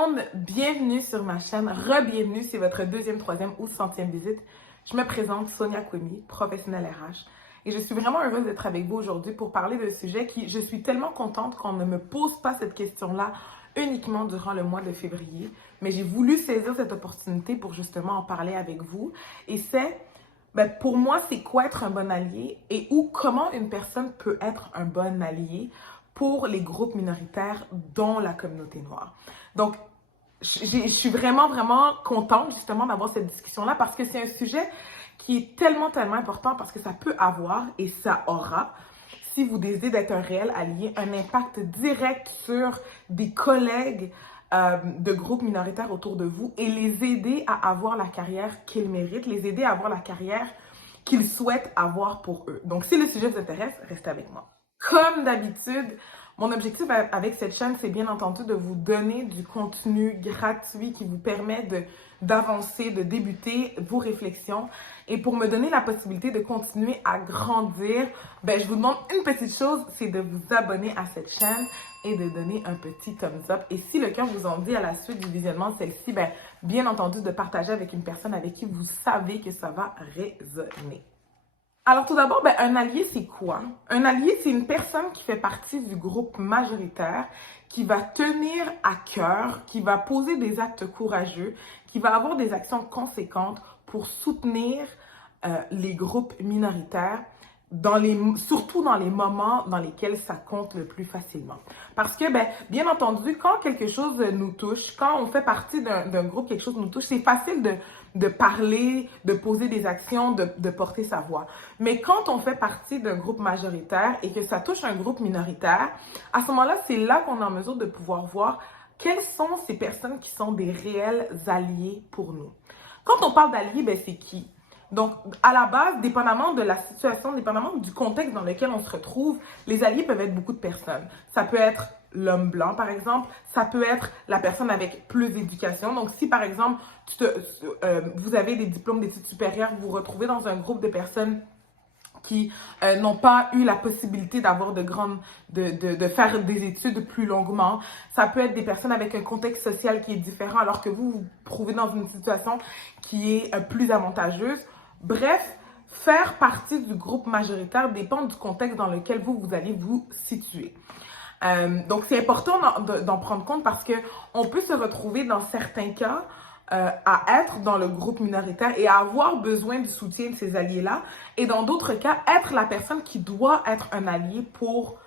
monde, bienvenue sur ma chaîne, re-bienvenue, c'est votre deuxième, troisième ou centième visite. Je me présente, Sonia Kwemi, professionnelle RH, et je suis vraiment heureuse d'être avec vous aujourd'hui pour parler d'un sujet qui, je suis tellement contente qu'on ne me pose pas cette question-là uniquement durant le mois de février, mais j'ai voulu saisir cette opportunité pour justement en parler avec vous, et c'est, pour moi, c'est quoi être un bon allié et comment une personne peut être un bon allié pour les groupes minoritaires dont la communauté noire. Donc, je suis vraiment contente justement d'avoir cette discussion-là parce que c'est un sujet qui est tellement important parce que ça peut avoir et ça aura, si vous décidez d'être un réel allié, un impact direct sur des collègues de groupes minoritaires autour de vous et les aider à avoir la carrière qu'ils méritent, les aider à avoir la carrière qu'ils souhaitent avoir pour eux. Donc, si le sujet vous intéresse, restez avec moi. Comme d'habitude, mon objectif avec cette chaîne, c'est bien entendu de vous donner du contenu gratuit qui vous permet d'avancer, de débuter vos réflexions. Et pour me donner la possibilité de continuer à grandir, je vous demande une petite chose, c'est de vous abonner à cette chaîne et de donner un petit thumbs up. Et si le cœur vous en dit à la suite du visionnement de celle-ci, bien entendu de partager avec une personne avec qui vous savez que ça va résonner. Alors tout d'abord, un allié, c'est quoi? Un allié, c'est une personne qui fait partie du groupe majoritaire, qui va tenir à cœur, qui va poser des actes courageux, qui va avoir des actions conséquentes pour soutenir les groupes minoritaires, surtout dans les moments dans lesquels ça compte le plus facilement. Parce que, bien entendu, quand quelque chose nous touche, quand on fait partie d'un groupe, quelque chose nous touche, c'est facile de parler, de poser des actions, de porter sa voix. Mais quand on fait partie d'un groupe majoritaire et que ça touche un groupe minoritaire, à ce moment-là, c'est là qu'on est en mesure de pouvoir voir quelles sont ces personnes qui sont des réels alliés pour nous. Quand on parle d'alliés, c'est qui? Donc, à la base, dépendamment de la situation, dépendamment du contexte dans lequel on se retrouve, les alliés peuvent être beaucoup de personnes. Ça peut être l'homme blanc, par exemple. Ça peut être la personne avec plus d'éducation. Donc, si, par exemple, vous avez des diplômes d'études supérieures, vous vous retrouvez dans un groupe de personnes qui n'ont pas eu la possibilité d'avoir de faire des études plus longuement. Ça peut être des personnes avec un contexte social qui est différent alors que vous vous trouvez dans une situation qui est plus avantageuse. Bref, faire partie du groupe majoritaire dépend du contexte dans lequel vous allez vous situer. Donc, c'est important d'en prendre compte parce que on peut se retrouver dans certains cas à être dans le groupe minoritaire et à avoir besoin du soutien de ces alliés-là. Et dans d'autres cas, être la personne qui doit être un allié pour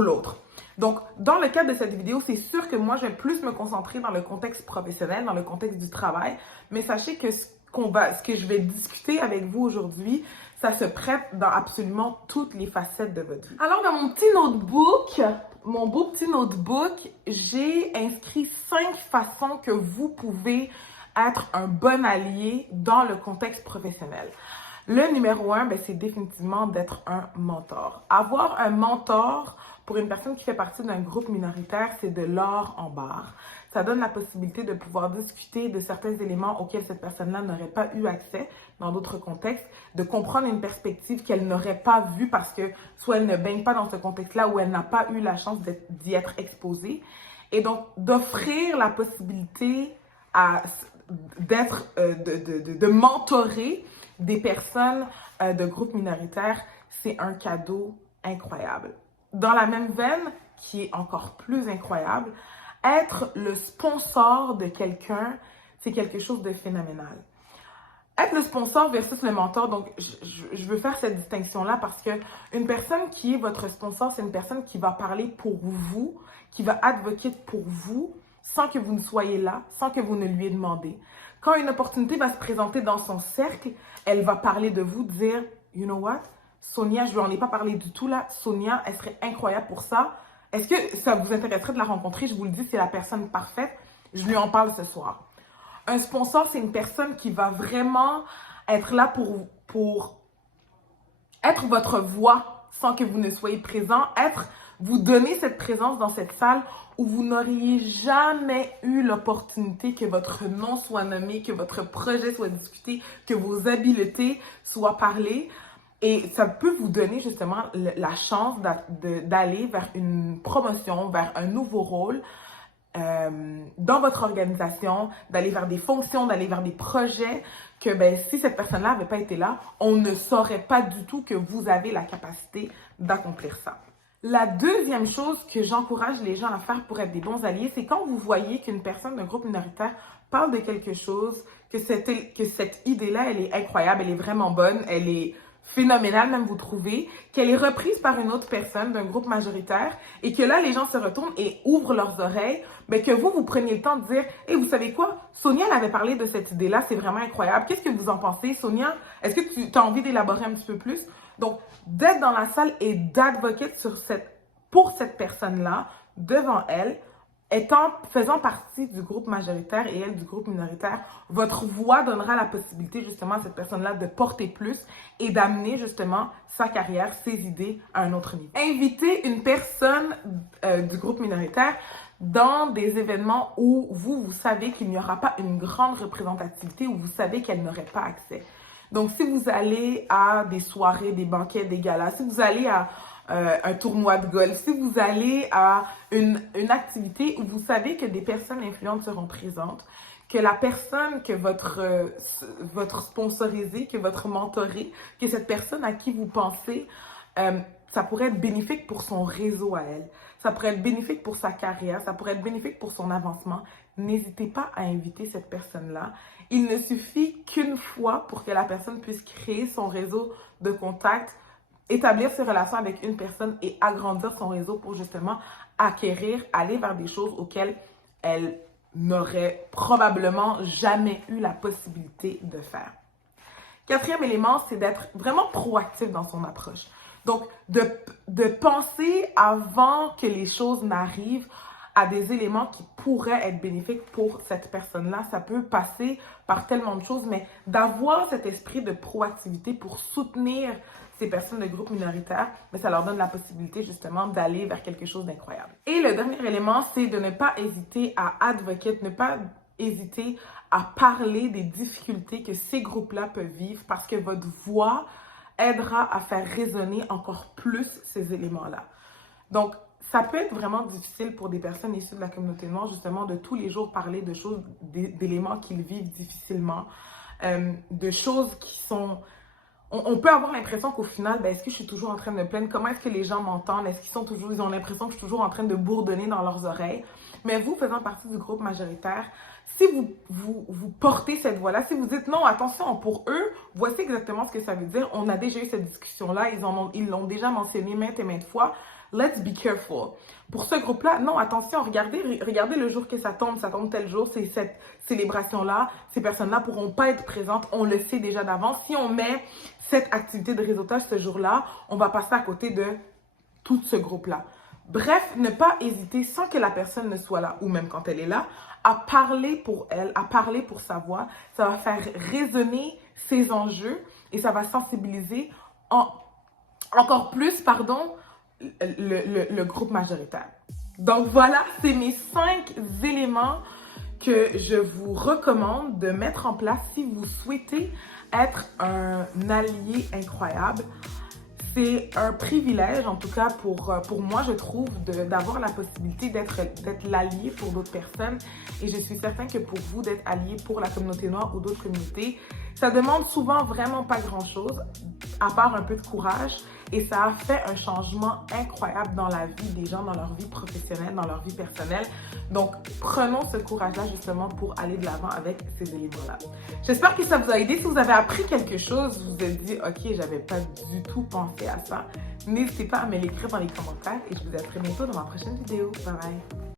l'autre. Donc, dans le cadre de cette vidéo, c'est sûr que moi, je vais plus me concentrer dans le contexte professionnel, dans le contexte du travail. Mais sachez que ce que je vais discuter avec vous aujourd'hui, ça se prête dans absolument toutes les facettes de votre vie. Alors, dans mon beau petit notebook, j'ai inscrit 5 façons que vous pouvez être un bon allié dans le contexte professionnel. Le numéro 1, c'est définitivement d'être un mentor. Avoir un mentor pour une personne qui fait partie d'un groupe minoritaire, c'est de l'or en barre. Ça donne la possibilité de pouvoir discuter de certains éléments auxquels cette personne-là n'aurait pas eu accès dans d'autres contextes, de comprendre une perspective qu'elle n'aurait pas vue parce que soit elle ne baigne pas dans ce contexte-là ou elle n'a pas eu la chance d'y être exposée. Et donc, d'offrir la possibilité de mentorer des personnes de groupes minoritaires, c'est un cadeau incroyable. Dans la même veine, qui est encore plus incroyable, être le sponsor de quelqu'un, c'est quelque chose de phénoménal. Être le sponsor versus le mentor, donc je veux faire cette distinction-là parce que une personne qui est votre sponsor, c'est une personne qui va parler pour vous, qui va advoquer pour vous sans que vous ne soyez là, sans que vous ne lui ayez demandé. Quand une opportunité va se présenter dans son cercle, elle va parler de vous, dire « You know what? Sonia, je lui en ai pas parlé du tout là. Sonia, elle serait incroyable pour ça. Est-ce que ça vous intéresserait de la rencontrer? Je vous le dis, c'est la personne parfaite. Je lui en parle ce soir. » Un sponsor, c'est une personne qui va vraiment être là pour être votre voix sans que vous ne soyez présent, vous donner cette présence dans cette salle où vous n'auriez jamais eu l'opportunité que votre nom soit nommé, que votre projet soit discuté, que vos habiletés soient parlées. Et ça peut vous donner justement la chance d'aller vers une promotion, vers un nouveau rôle dans votre organisation, d'aller vers des fonctions, d'aller vers des projets, que ben, si cette personne-là n'avait pas été là, on ne saurait pas du tout que vous avez la capacité d'accomplir ça. La deuxième chose que j'encourage les gens à faire pour être des bons alliés, c'est quand vous voyez qu'une personne d'un groupe minoritaire parle de quelque chose, que cette idée-là, elle est incroyable, elle est vraiment bonne, elle est phénoménale même vous trouvez, qu'elle est reprise par une autre personne d'un groupe majoritaire et que là, les gens se retournent et ouvrent leurs oreilles, mais que vous preniez le temps de dire « Hey, vous savez quoi? Sonia, elle avait parlé de cette idée-là, c'est vraiment incroyable. Qu'est-ce que vous en pensez, Sonia? Est-ce que tu as envie d'élaborer un petit peu plus? » Donc, d'être dans la salle et d'advoquer pour cette personne-là, devant elle, faisant partie du groupe majoritaire et elle du groupe minoritaire, votre voix donnera la possibilité justement à cette personne-là de porter plus et d'amener justement sa carrière, ses idées à un autre niveau. Invitez une personne du groupe minoritaire dans des événements où vous savez qu'il n'y aura pas une grande représentativité, où vous savez qu'elle n'aurait pas accès. Donc, si vous allez à des soirées, des banquets, des galas, si vous allez à un tournoi de golf, si vous allez à une activité où vous savez que des personnes influentes seront présentes, que la personne que votre sponsorisé, que votre mentoré, que cette personne à qui vous pensez, ça pourrait être bénéfique pour son réseau à elle. Ça pourrait être bénéfique pour sa carrière, ça pourrait être bénéfique pour son avancement. N'hésitez pas à inviter cette personne-là. Il ne suffit qu'une fois pour que la personne puisse créer son réseau de contacts, établir ses relations avec une personne et agrandir son réseau pour justement acquérir, aller vers des choses auxquelles elle n'aurait probablement jamais eu la possibilité de faire. Quatrième élément, c'est d'être vraiment proactif dans son approche. Donc, de penser avant que les choses n'arrivent à des éléments qui pourraient être bénéfiques pour cette personne-là. Ça peut passer par tellement de choses, mais d'avoir cet esprit de proactivité pour soutenir ces personnes de groupes minoritaires, mais ça leur donne la possibilité justement d'aller vers quelque chose d'incroyable. Et le dernier élément, c'est de ne pas hésiter à advocate, ne pas hésiter à parler des difficultés que ces groupes-là peuvent vivre parce que votre voix aidera à faire résonner encore plus ces éléments-là. Donc, ça peut être vraiment difficile pour des personnes issues de la communauté noire, justement, de tous les jours parler de choses, d'éléments qu'ils vivent difficilement, de choses qui sont... On peut avoir l'impression qu'au final, ben, est-ce que je suis toujours en train de me plaindre? Comment est-ce que les gens m'entendent? Est-ce ils ont l'impression que je suis toujours en train de bourdonner dans leurs oreilles? Mais vous, faisant partie du groupe majoritaire, si vous portez cette voix-là, si vous dites non, attention, pour eux, voici exactement ce que ça veut dire. On a déjà eu cette discussion-là, ils l'ont déjà mentionné maintes et maintes fois. Let's be careful. Pour ce groupe-là, non, attention, regardez le jour que ça tombe tel jour, c'est cette célébration-là. Ces personnes-là pourront pas être présentes, on le sait déjà d'avance. Si on met cette activité de réseautage ce jour-là, on va passer à côté de tout ce groupe-là. Bref, ne pas hésiter sans que la personne ne soit là, ou même quand elle est là, à parler pour elle, à parler pour sa voix. Ça va faire résonner ses enjeux et ça va sensibiliser encore plus, le groupe majoritaire. Donc voilà, c'est mes 5 éléments que je vous recommande de mettre en place si vous souhaitez être un allié incroyable. C'est un privilège, en tout cas pour moi, je trouve, d'avoir la possibilité d'être l'allié pour d'autres personnes. Et je suis certaine que pour vous, d'être allié pour la communauté noire ou d'autres communautés, ça demande souvent vraiment pas grand-chose, à part un peu de courage. Et ça a fait un changement incroyable dans la vie des gens, dans leur vie professionnelle, dans leur vie personnelle. Donc, prenons ce courage-là justement pour aller de l'avant avec ces éléments-là. J'espère que ça vous a aidé. Si vous avez appris quelque chose, vous vous êtes dit « Ok, j'avais pas du tout pensé à ça », n'hésitez pas à me l'écrire dans les commentaires et je vous dis à très bientôt dans ma prochaine vidéo. Bye bye!